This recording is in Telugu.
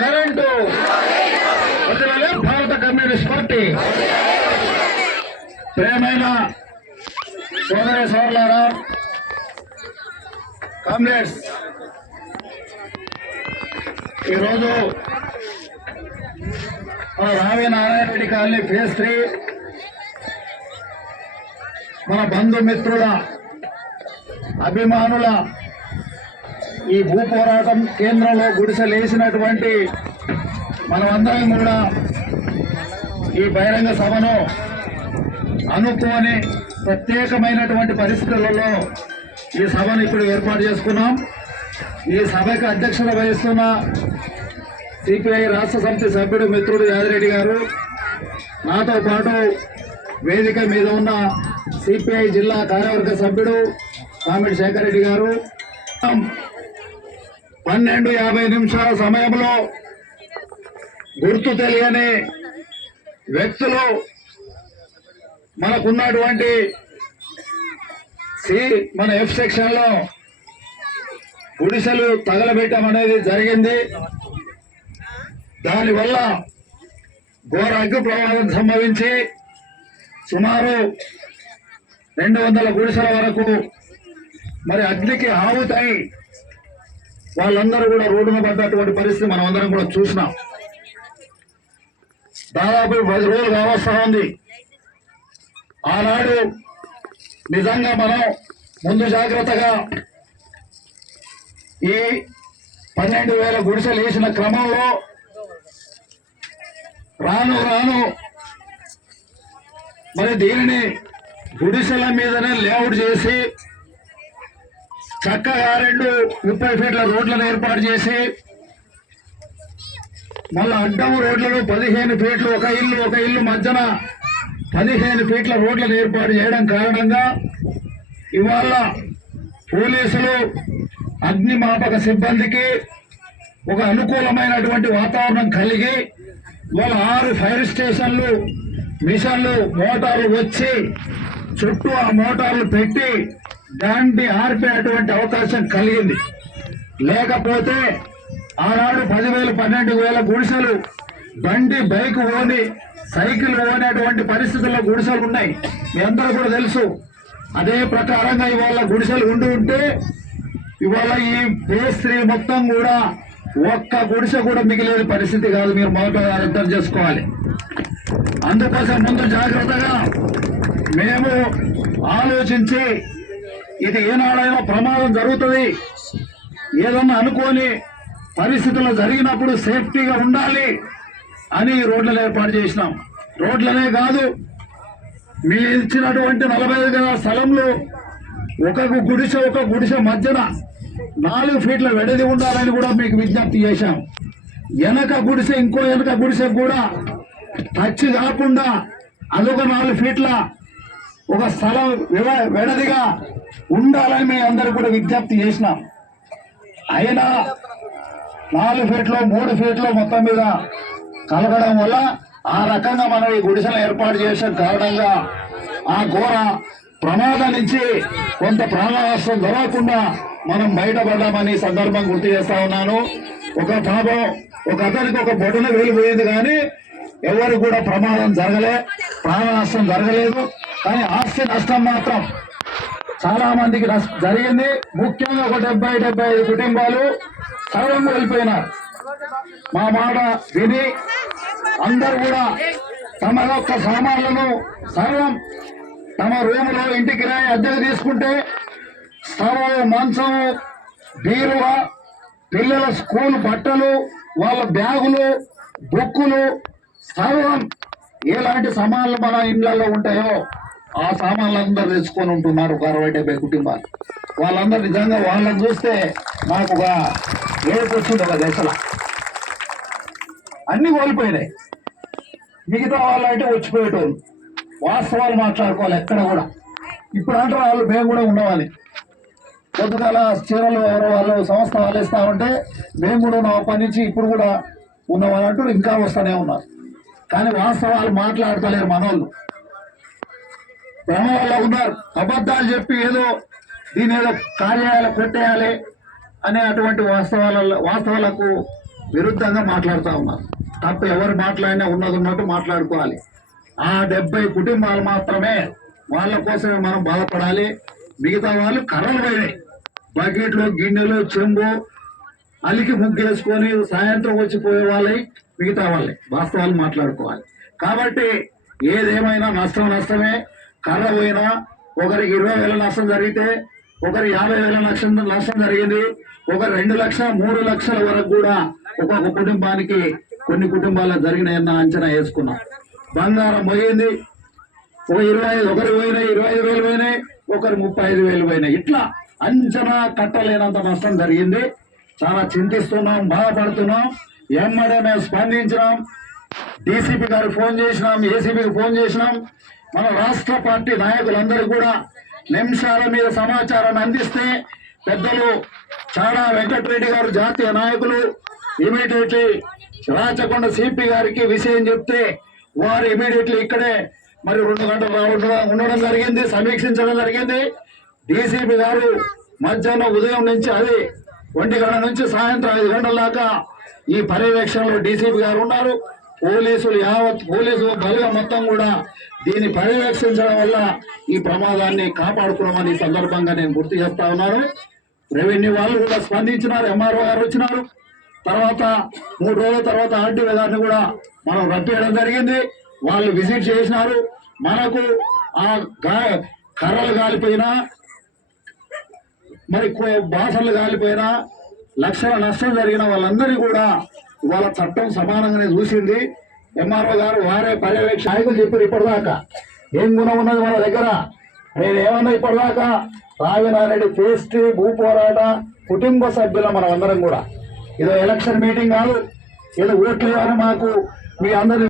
కరెంటు భారత కమ్యూనిస్ట్ పార్టీ. ప్రియమైన సోదర సోదరులారా, కామ్రేడ్స్, ఈరోజు రావి నారాయణ రెడ్డి కాలనీ ఫేజ్ 3 మన బంధుమిత్రుల అభిమానుల ఈ భూ పోరాటం కేంద్రంలో గుడిసెలేసినటువంటి మనమందరం కూడా ఈ బహిరంగ సభను అనుకోని ప్రత్యేకమైనటువంటి పరిస్థితులలో ఈ సభను ఇప్పుడు ఏర్పాటు చేసుకున్నాం. ఈ సభకు అధ్యక్షత వహిస్తున్న సిపిఐ రాష్ట్ర సమితి సభ్యుడు మిత్రుడు యాదిరెడ్డి గారు, నాతో పాటు వేదిక మీద ఉన్న సిపిఐ జిల్లా కార్యవర్గ సభ్యుడు కామిడి శేఖర్ రెడ్డి గారు, 12:50 సమయంలో గుర్తు తెలియని వ్యక్తులు మనకున్నటువంటి మన ఎఫ్ సెక్షన్ లో గుడిసెలు తగలబెట్టడం అనేది జరిగింది. దానివల్ల ఘోర అగ్ని ప్రమాదం సంభవించి సుమారు 200 గుడిసెల వరకు మరి అగ్నికి ఆవుతాయి వాళ్ళందరూ కూడా రోడ్డున పడ్డటువంటి పరిస్థితి మనం అందరం కూడా చూసినాం. దాదాపు 10 రోజులు కావస్తా ఉంది. ఆనాడు నిజంగా మనం ముందు జాగ్రత్తగా ఈ 12,000 గుడిసెలు వేసిన క్రమంలో రాను రాను మరి దీనిని గుడిసెల మీదనే లేఅవుట్ చేసి చక్కగా 30 ఫీట్ల రోడ్లను ఏర్పాటు చేసి మళ్ళా అడ్డం రోడ్లను 15 ఫీట్లు ఒక ఇల్లు మధ్యన 15 ఫీట్ల రోడ్లను ఏర్పాటు చేయడం కారణంగా ఇవాళ పోలీసులు అగ్నిమాపక సిబ్బందికి ఒక అనుకూలమైనటువంటి వాతావరణం కలిగి ఇవాళ 6 ఫైర్ స్టేషన్లు మిషన్లు మోటార్లు వచ్చి చుట్టూ ఆ మోటార్లు పెట్టి దాన్ని ఆర్పేటువంటి అవకాశం కలిగింది. లేకపోతే ఆనాడు 10,000 12,000 గుడిసెలు బండి బైక్ ఓని సైకిల్ ఓనేటువంటి పరిస్థితుల్లో గుడిసెలు ఉన్నాయి, మీ అందరూ కూడా తెలుసు. అదే ప్రకారంగా ఇవాళ గుడిసెలు ఉంటే ఇవాళ ఈ ఫేజ్ 3 మొత్తం కూడా ఒక్క గుడిసె కూడా మిగిలేని పరిస్థితి కాదు. మీరు మొదట అర్థం చేసుకోవాలి. అందుకోసం ముందు జాగ్రత్తగా మేము ఆలోచించి ఇది ఏనాడైనా ప్రమాదం జరుగుతుంది, ఏదన్నా అనుకోని పరిస్థితుల్లో జరిగినప్పుడు సేఫ్టీగా ఉండాలి అని రోడ్లను ఏర్పాటు చేసినాం. రోడ్లనే కాదు, మీ ఇచ్చినటువంటి 45 గజాల స్థలంలో ఒక గుడిసె మధ్యన 4 ఫీట్ల వెడది ఉండాలని కూడా మీకు విజ్ఞప్తి చేశాం. వెనక గుడిసె కూడా టచ్ కాకుండా అదొక 4 ఫీట్ల ఒక స్థలం వెడదిగా ఉండాలని మీ అందరూ కూడా విజ్ఞప్తి చేసినాం. అయినా 4 ఫీట్లు 3 ఫీట్లు మొత్తం మీద కలగడం వల్ల ఆ రకంగా మనం ఈ గుడిసెలు ఏర్పాటు చేసిన కారణంగా ఆ ఘోర ప్రమాదం నుంచి కొంత ప్రాణనష్టం జరగకుండా మనం బయటపడ్డామని సందర్భం గుర్తు చేస్తా ఉన్నాను. ఒక అతనికి ఒక బొటన వేలిపోయింది, కానీ ఎవరు కూడా ప్రమాదం జరగలే, ప్రాణ నష్టం జరగలేదు. కానీ ఆస్తి నష్టం మాత్రం చాలా మందికి జరిగింది. ముఖ్యంగా ఒక 70-75 కుటుంబాలు సర్వం వెళ్ళిపోయినారు. మా మాట విని అందరూ కూడా తమ యొక్క సామాన్లను సర్వం తమ రూములో ఇంటి కిరాయి అద్దెకు తీసుకుంటే స్థలం, మంచం, బీరువా, పిల్లల స్కూల్ బట్టలు, వాళ్ళ బ్యాగులు, బుక్కులు సర్వం ఎలాంటి సామాన్లు మన ఇళ్లలో ఉంటాయో ఆ సామాన్లు అందరూ తెచ్చుకొని ఉంటున్నారు. ఒక 60-70 కుటుంబాలు. వాళ్ళందరూ నిజంగా వాళ్ళని చూస్తే నాకు ఒక ఏడుపు వచ్చింది. ఒక దశలో అన్ని కోల్పోయినాయి. మిగతా వాళ్ళు అంటే వచ్చిపోయేటోళ్ళు. వాస్తవాలు మాట్లాడుకోవాలి ఎక్కడ కూడా. ఇప్పుడు అంటారు వాళ్ళు మేము కూడా ఉండవాలి. పొద్దుగాల చీరలు ఎవరో వాళ్ళు సంస్థ వాళ్ళు ఇస్తా ఉంటే మేము కూడా ఉన్న పని నుంచి ఇప్పుడు కూడా ఉన్నవాళ్ళు అంటూ ఇంకా వస్తూనే ఉన్నారు. కానీ వాస్తవాలు మాట్లాడతలేరు మనోళ్ళు. భ్రమవల్ల ఉన్నారు. అబద్ధాలు చెప్పి దీని ఏదో కార్యాలు కొట్టేయాలి అనే అటువంటి వాస్తవాలకు విరుద్ధంగా మాట్లాడుతూ ఉన్నారు. తప్ప ఎవరు మాట్లాడినా ఉన్నది ఉన్నట్టు మాట్లాడుకోవాలి. ఆ 70 కుటుంబాలు మాత్రమే వాళ్ళ కోసమే మనం బాధపడాలి. మిగతా వాళ్ళు కర్రలు పోయినాయి, బకెట్లు గిన్నెలు చెంబు అలికి ముగ్గేసుకొని సాయంత్రం వచ్చిపోయే వాళ్ళవి మిగతా వాళ్ళే. వాస్తవాలు మాట్లాడుకోవాలి. కాబట్టి ఏదేమైనా నష్టమే. కర్ర పోయినా ఒకరికి 20,000 నష్టం జరిగితే ఒకరి 50,000 నష్టం జరిగింది. ఒక 2 లక్షల 3 లక్షల వరకు కూడా ఒక్కొక్క కుటుంబానికి కొన్ని కుటుంబాలకు జరిగినాయన్న అంచనా వేసుకున్నాం. బంగారం పోయింది, ఒకరి పోయినాయి 25,000 పోయినాయి, ఒకరు 35,000 పోయినాయి. ఇట్లా అంచనా కట్టలేనంత నష్టం జరిగింది. చాలా చింతిస్తున్నాం, బాధపడుతున్నాం. ఎమ్మడే మేము స్పందించినాం. డీసీపీ గారు ఫోన్ చేసినాం, ఏసీబీకి ఫోన్ చేసినాం. మన రాష్ట్ర పార్టీ నాయకులందరూ కూడా నిమిషాల మీద సమాచారాన్ని అందిస్తే పెద్దలు చాడా వెంకటరెడ్డి గారు జాతీయ నాయకులు ఇమీడియట్లీ రాచకొండ సిపి గారికి విషయం చెప్తే వారు ఇమీడియట్లీ ఇక్కడే మరి 2 గంటలు ఉండడం జరిగింది, సమీక్షించడం జరిగింది. డీసీపీ గారు మధ్యాహ్నం ఉదయం నుంచి అది 1 గంటల నుంచి సాయంత్రం 5 గంటల దాకా ఈ పర్యవేక్షణలో డీసీపీ గారు ఉన్నారు. పోలీసు బలగం మొత్తం కూడా దీన్ని పర్యవేక్షించడం వల్ల ఈ ప్రమాదాన్ని కాపాడుకున్నామని ఈ సందర్భంగా నేను గుర్తు చేస్తా ఉన్నాను. రెవెన్యూ వాళ్ళు కూడా స్పందించినారు, ఎంఆర్ఓ గారు వచ్చినారు. తర్వాత 3 రోజుల తర్వాత ఆర్టీఓ గారిని కూడా మనం రప్పియడం జరిగింది. వాళ్ళు విజిట్ చేసినారు. మనకు ఆ కర్రలు కాలిపోయినా మరి బాసలు కాలిపోయినా లక్షల నష్టం జరిగిన వాళ్ళందరినీ కూడా వాళ్ళ చట్టం సమానంగానే చూసింది. ఎంఆర్ఓ గారు వారే పర్యవేక్షణ నాయకులు చెప్పారు. ఇప్పటిదాకా ఏం గుణం ఉన్నది వాళ్ళ దగ్గర నేను ఏమన్నా ఇప్పటిదాకా రావినారెడ్డి పేస్ట్రీ భూ పోరాట కుటుంబ సభ్యుల మనం అందరం కూడా ఏదో ఎలక్షన్ మీటింగ్ కాదు, ఏదో ఓట్లు అని మాకు మీ అందరి